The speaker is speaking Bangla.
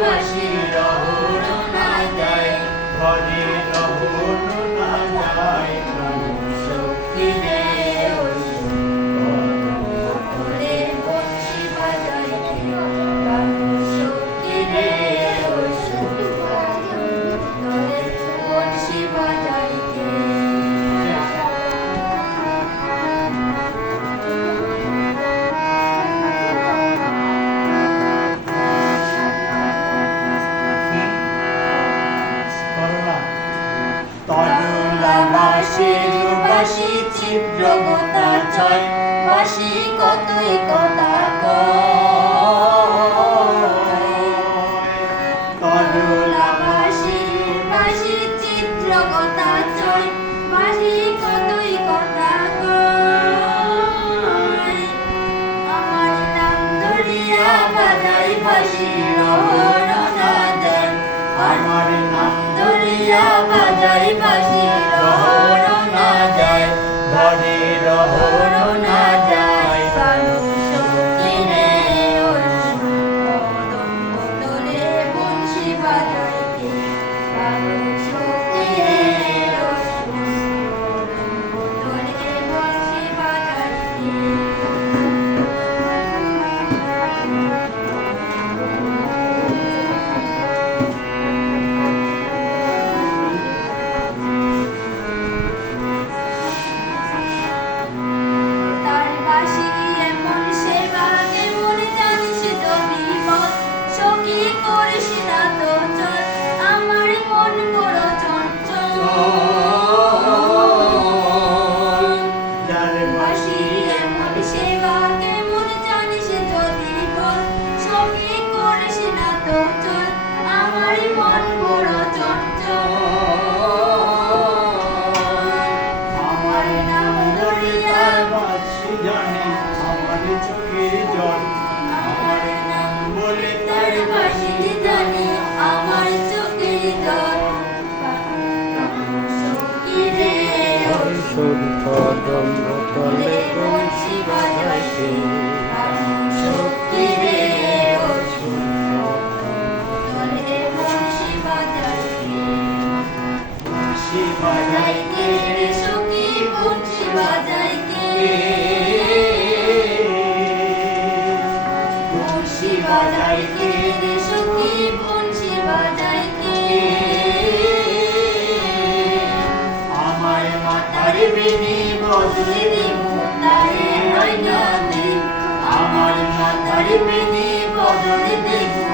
বাঁশি রহর না যায়, ঘরে রহর না যায়, শক্তি দে বোতলের বংশী বাজাই কে, শক্তি দে বোতলের বংশী বাজাই কে। তরলা বাঁশির বাঁশি ছিদ্রগতা ছয়, বাঁশি কতই কথা কয়, তরলা বাঁশির বাঁশি ছিদ্রগতা ছয়, বাঁশি কতই কথা কয়। আমার নাম ধরিয়া বাজাই বাঁশি রহর না দেয়, আমার নাম ধরিয়া বাজাই বাঁশি রহর না যায়, ঘরে রহর না যায়, শক্তি রে বোতলে বংশী বাজাই কে, শক্তি রে বোতলে বংশী বাজাই কে। তার বাঁশি এমন সেবা কেমন জানিস তো বিপদ, সখী করিস না তো চল, আমার মন বড় চঞ্চল। যার বাঁশি এমন সেবা কেমন জানিস তো বিপদ, সখী করিস না তো চল, আমার মন বড় চঞ্চল। আমার নাম ধরিয়া বাঁশি জানে আমার চোখের জল, আমার নাম বলে তার বাঁশি জানি আমার চোখের জল। সখী রে কদম বোতলে বংশী বাজাই কে, শক্তি রে বোতলে বংশী বাজাই কে। বাঁশি বাজাই কে রে সখী বংশী বাজাই কে, বংশী বাজাই কে রে সখী বংশী বাজাই কে। আমার মাথার বেনি বদলে দিমু তারে আইনা দিন, আমার মাথার বেনি বদলে দিমু